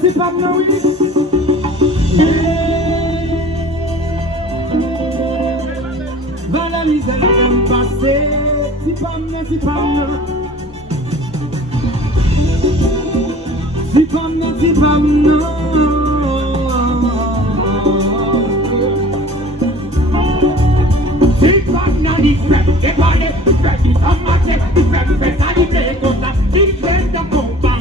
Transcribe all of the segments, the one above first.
Tipam non oui. Valoriser le passé. Tipam non. Tipam non. Tipam non di frère, et pas de frère qui s'en marche, qui fait ça, qui fait comme ça, qui fait de combat.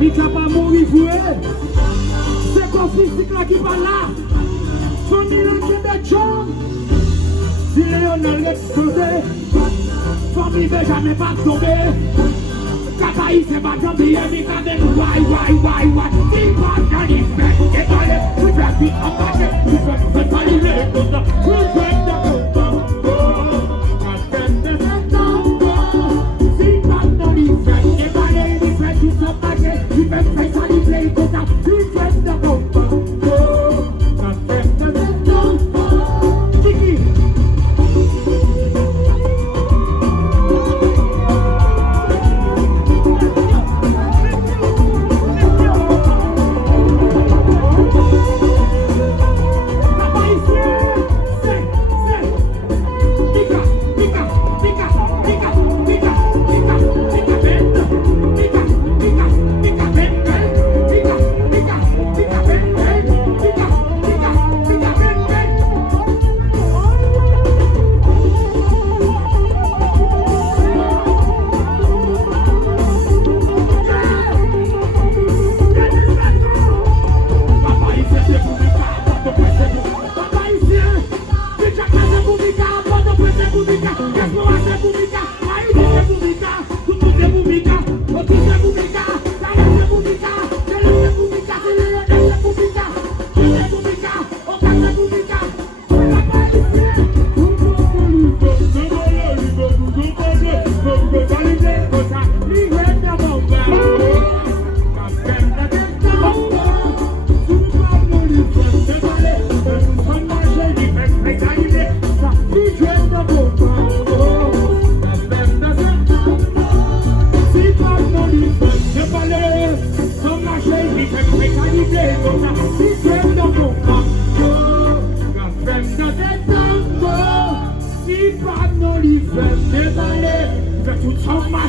Mika pas mourir voué. C'est quoi physique là qui parle là? Famille là qui est John. Si Léonel explosé, famille va jamais pas tomber. Kakaï c'est pas tombé, Mika de why. Si pas dans les faits, et dans les plus rapides en paquet, tu peux faire saluer tout ça. Oui,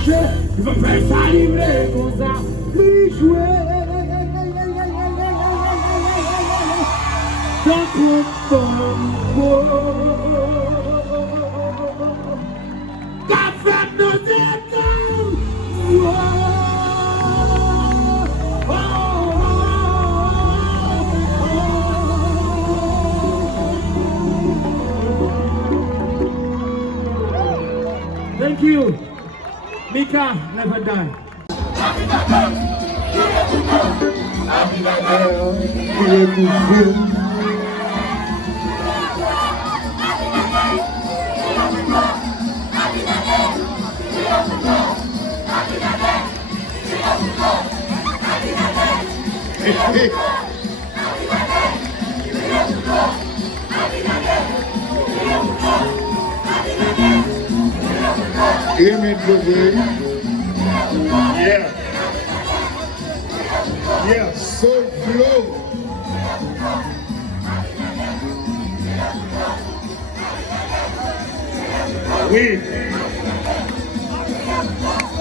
Je veux faire ça livrer comme ça, lui jouer dans ton tombeau. Qu'a fait nos états? Thank you. Mika, never die. Hear me, brother. Yeah. Yeah, so flow. Oui.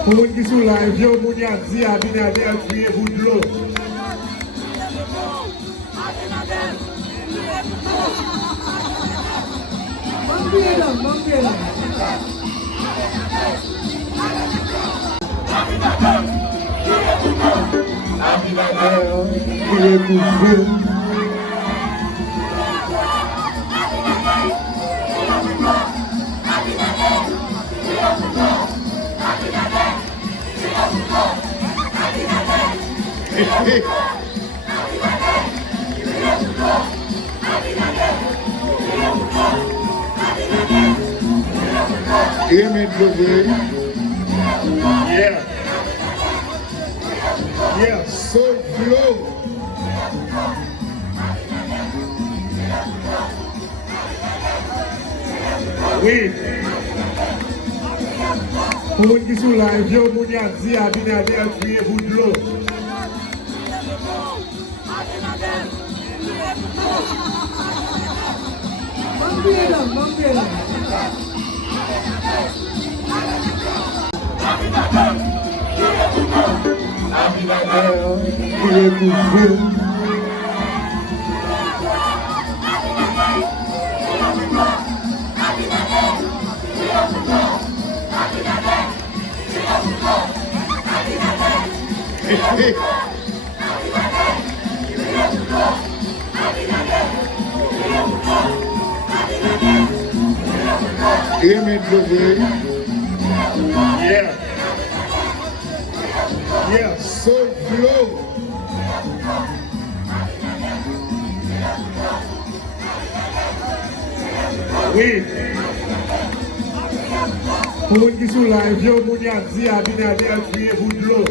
Pour ceux qui sont là, je vous dis à bien crier pour de l'eau. Hear me, brother. Yeah. Yeah, so flow. Oui. Pour ceux qui sont là, je vous dis à bien crier pour de l'eau. Hear me, brother. Yeah. Yeah, so flow. Oui. Pour ceux qui sont là, je vous dis à bien crier pour de l'eau.